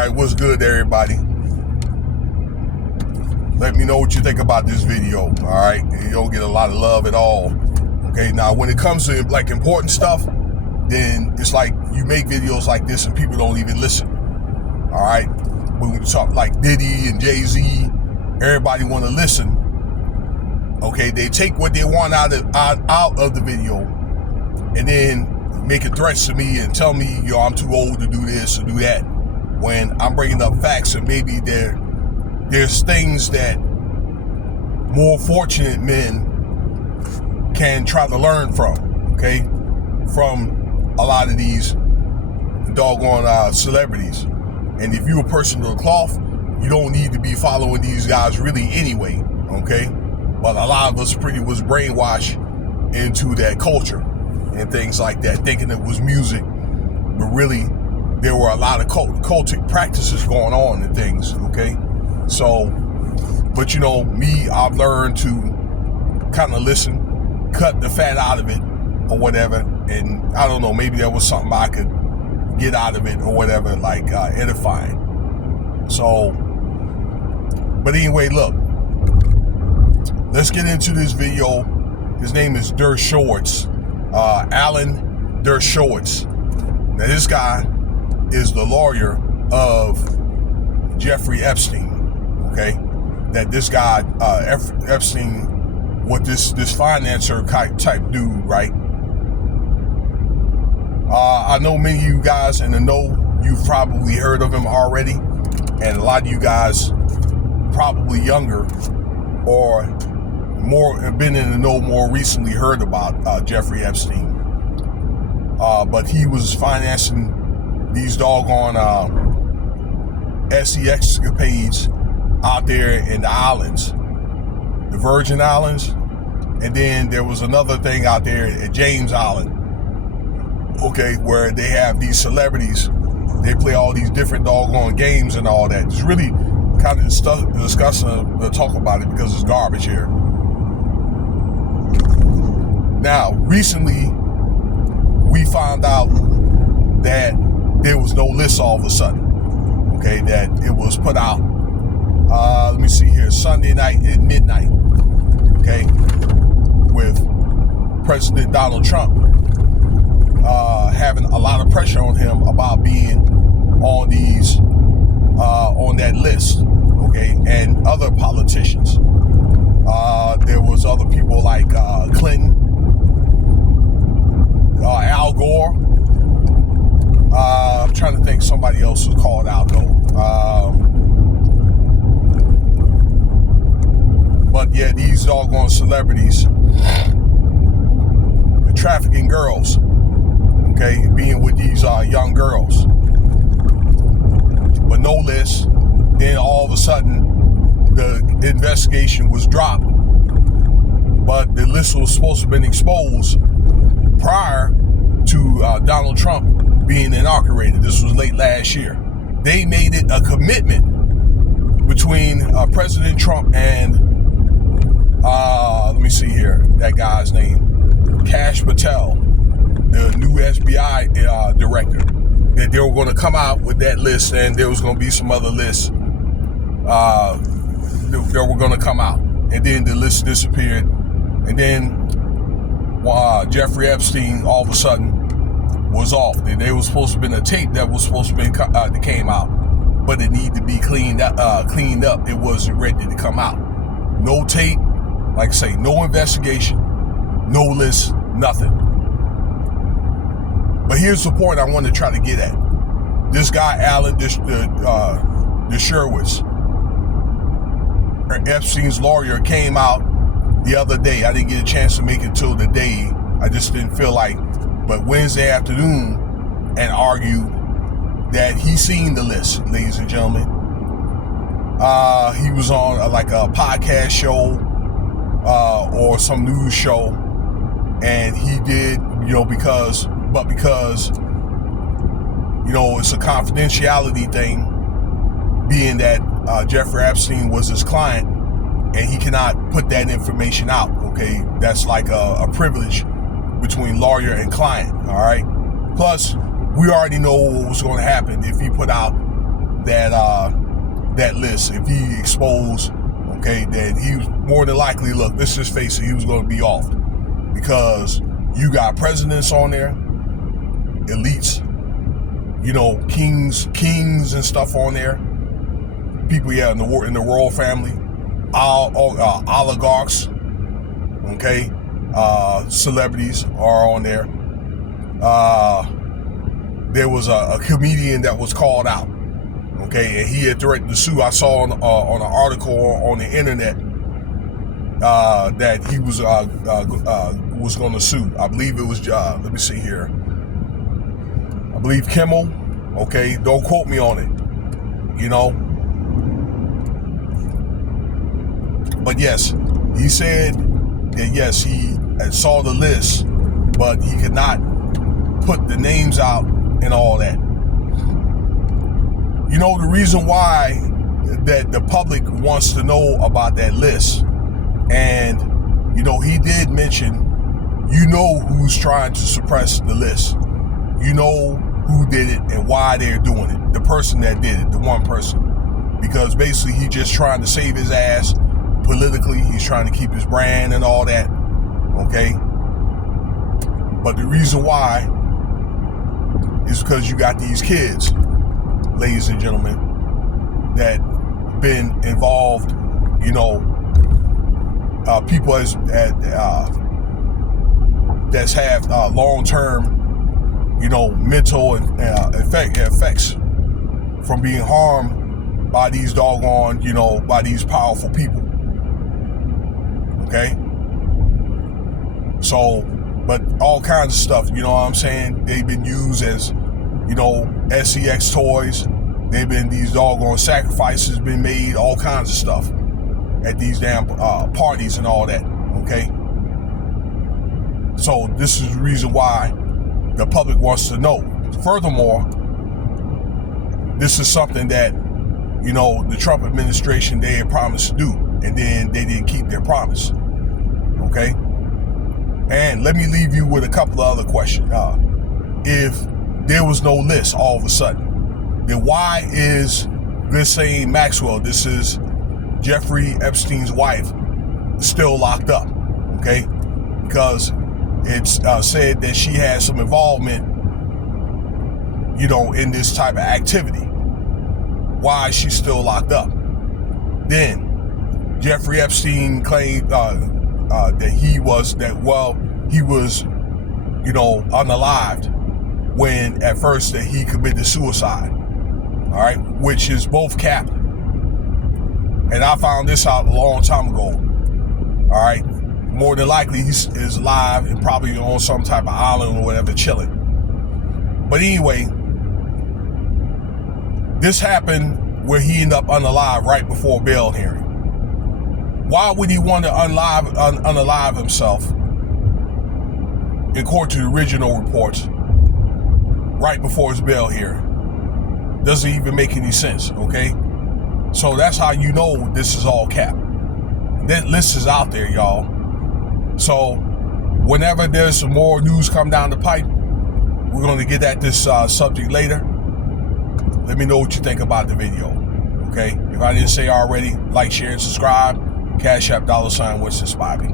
Alright, what's good everybody? Let me know what you think about this video, alright? You don't get a lot of love at all. Okay, now when it comes to like important stuff, then it's like you make videos like this and people don't even listen. Alright? When we talk like Diddy and Jay-Z, everybody want to listen. Okay, they take what they want out of the video and then making threats to me and tell me, I'm too old to do this or do that, when I'm bringing up facts and maybe there's things that more fortunate men can try to learn from, okay, from a lot of these doggone celebrities. And if you're a person of the cloth, you don't need to be following these guys really anyway, okay? But a lot of us was brainwashed into that culture and things like that, thinking it was music, but really there were a lot of cultic practices going on and things, okay? So, but me, I've learned to kind of listen, cut the fat out of it or whatever, and I don't know, maybe there was something I could get out of it or whatever, like edifying. So, but anyway, look, let's get into this video. His name is Dershowitz. Alan Dershowitz. Now this guy is the lawyer of Jeffrey Epstien, okay? That this guy, Epstein, what this financier type dude, right? I know many of you guys in the know, you've probably heard of him already, and a lot of you guys probably younger or more have been in the know more recently heard about Jeffrey Epstein. But he was financing these doggone SE escapades out there in the islands, the Virgin Islands, and then there was another thing out there at James Island, okay, where they have these celebrities, they play all these different doggone games and all that. It's really kind of disgusting to talk about it because it's garbage here. Now, recently, we found out that there was no list all of a sudden, okay, that it was put out, let me see here, Sunday night at midnight, okay, with President Donald Trump having a lot of pressure on him about being on these, on that list, okay, and other politicians. There was other people like Clinton, Al Gore. I'm trying to think somebody else was called out though. But yeah, these doggone celebrities are trafficking girls, okay, being with these young girls. But no list. Then all of a sudden, the investigation was dropped, but the list was supposed to have been exposed prior to Donald Trump being inaugurated. This was late last year. They made it a commitment between President Trump and, let me see here, that guy's name, Kash Patel, the new FBI director, that they were going to come out with that list, and there was going to be some other lists that were going to come out. And then the list disappeared. And then Jeffrey Epstein all of a sudden was off. There was supposed to have been a tape that was supposed to be that came out, but it needed to be cleaned up. It wasn't ready to come out. No tape, like I say, no investigation, no list, nothing. But here's the point I want to try to get at. This guy, Alan Dershowitz, Epstein's lawyer, came out the other day. I didn't get a chance to make it till the day. I just didn't feel like, but Wednesday afternoon, and argued that he seen the list, ladies and gentlemen. He was on a podcast show or some news show, and he did, because it's a confidentiality thing, being that Jeffrey Epstein was his client, and he cannot put that information out, okay? That's like a privilege between lawyer and client, all right? Plus, we already know what was going to happen if he put out that list, if he exposed, okay, then he was more than likely, look, let's just face it, he was going to be off, because you got presidents on there, elites, you know, kings and stuff on there, people, in the royal family, oligarchs, okay, celebrities are on there. There was a comedian that was called out, okay, and he had threatened to sue. I saw on an article on the internet that he was going to sue. I believe it was, let me see here, I believe Kimmel, okay, don't quote me on it, you know. But yes, he said that yes, he saw the list, but he could not put the names out and all that. You know, the reason why that the public wants to know about that list, and, you know, he did mention, you know who's trying to suppress the list. You know who did it and why they're doing it. The person that did it, the one person. Because basically he's just trying to save his ass politically. He's trying to keep his brand and all that, okay? But the reason why is because you got these kids, ladies and gentlemen, that been involved, you know, people that's have long-term, you know, mental and effects from being harmed by these doggone, you know, by these powerful people. Okay? So, but all kinds of stuff, you know what I'm saying? They've been used as, you know, sex toys. They've been, these doggone sacrifices been made, all kinds of stuff at these damn parties and all that, okay? So this is the reason why the public wants to know. Furthermore, this is something that, you know, the Trump administration, they had promised to do, and then they didn't keep their promise, okay? And let me leave you with a couple of other questions. If there was no list all of a sudden, then why is Ghislaine Maxwell, this is Jeffrey Epstein's wife, still locked up, okay? Because it's said that she has some involvement, you know, in this type of activity. Why is she still locked up? Then Jeffrey Epstein claimed that he was, you know, unalived when at first that he committed suicide. All right, which is both cap. And I found this out a long time ago. All right, more than likely he is alive and probably on some type of island or whatever, chilling. But anyway, this happened where he ended up unalive right before bail hearing. Why would he want to unalive himself, according to the original reports, right before his bail hearing? Doesn't even make any sense, okay? So that's how you know this is all cap. That list is out there, y'all. So whenever there's some more news come down the pipe, we're going to get at this subject later. Let me know what you think about the video, okay? If I didn't say already, like, share, and subscribe. Cash App, $Winston Spivey.